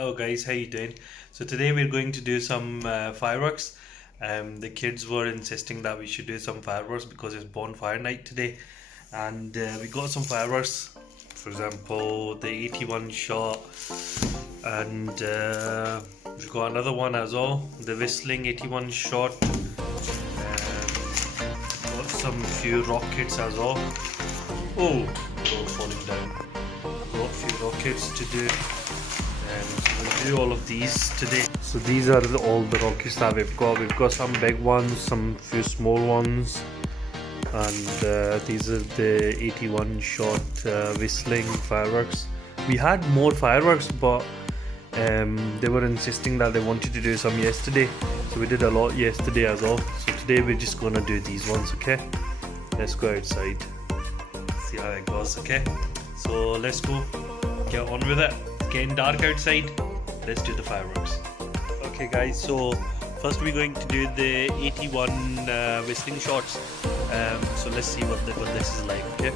Hello guys, how you doing? So today we're going to do some fireworks. The kids were insisting that we should do some fireworks because it's bonfire night today, and we got some fireworks. For example, the 81 shot, and we've got another one as well, the Wistling 81 shot. Got some few rockets as well. Oh, they're all falling down. Got a few rockets to do. So we'll do all of these today. So these are all the rockets that we've got. We've got some big ones, some few small ones, and these are the 81 shot Wistling fireworks. We had more fireworks, but they were insisting that they wanted to do some yesterday, so we did a lot yesterday as well. So today we're just gonna do these ones. Okay, let's go outside, see how it goes. Okay, so let's go, get on with it. It's getting dark outside, let's do the fireworks. Okay guys, so first we're going to do the 81 whistling shots. So let's see what this is like. Okay,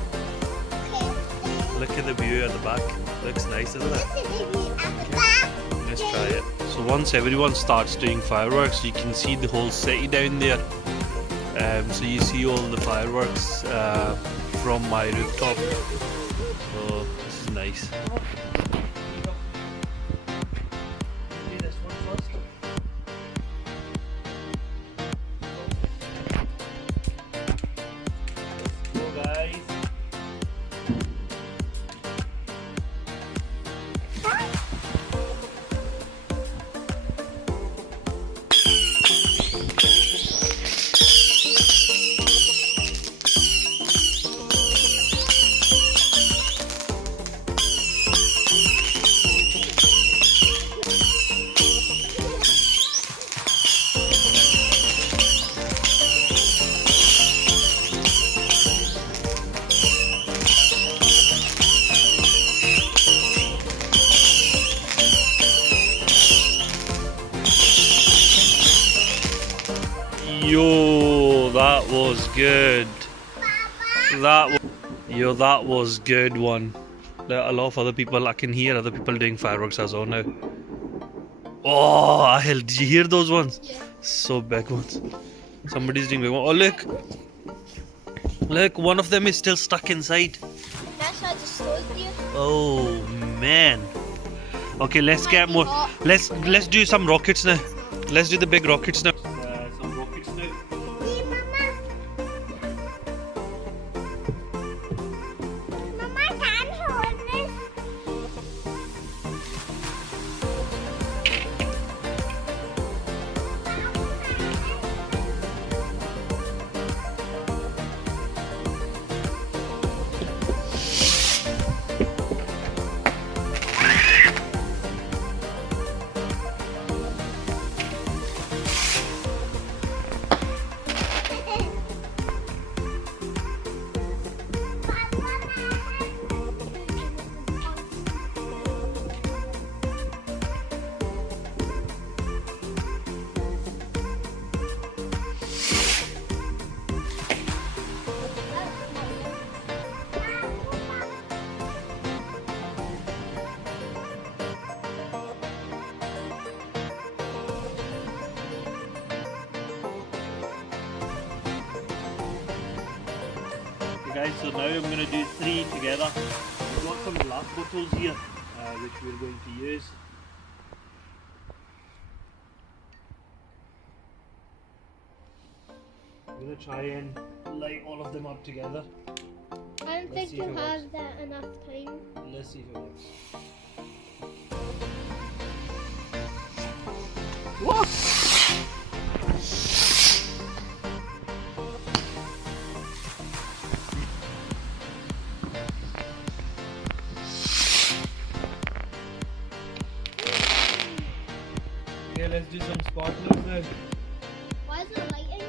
look at the view at the back, looks nice, isn't it? Okay. Let's try it. So once everyone starts doing fireworks, you can see the whole city down there. So you see all the fireworks from my rooftop, so this is nice. Yo, that was good. That was good one. A lot of other people, I can hear other people doing fireworks as well now. Oh, hell, did you hear those ones? Yeah. So big ones. Somebody's doing big one. Oh, look. Look, one of them is still stuck inside. That's why I just stood there. Oh, man. Okay, let's get more. Let's do some rockets now. Let's do the big rockets now. Some rockets now. Mama can't hold this. Guys, so now I'm going to do 3 together. We've got some glass bottles here, which we're going to use. I'm going to try and light all of them up together. I don't think you have that enough time. Let's see if it works. What? Okay, let's do some sparklers now. Why is it lighting?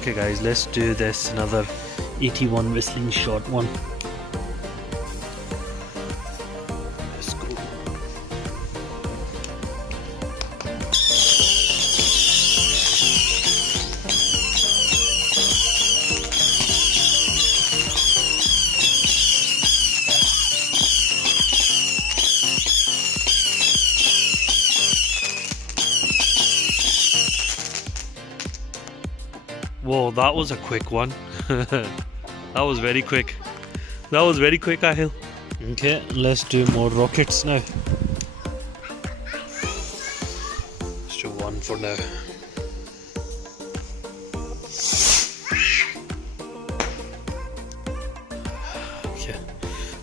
Okay guys, let's do this, another 81 whistling short one. Let's go. Whoa, that was a quick one. That was very quick. That was very quick, Ahil. Okay, let's do more rockets now. Let's do one for now. Okay,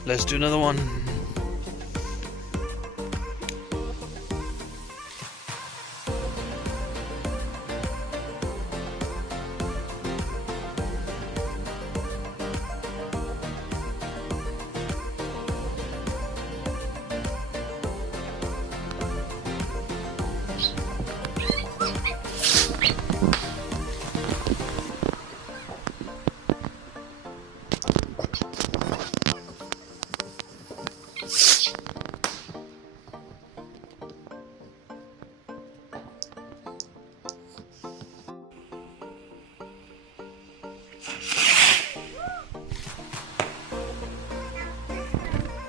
let's do another one.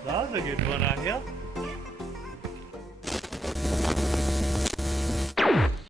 That was a good one, Ahil.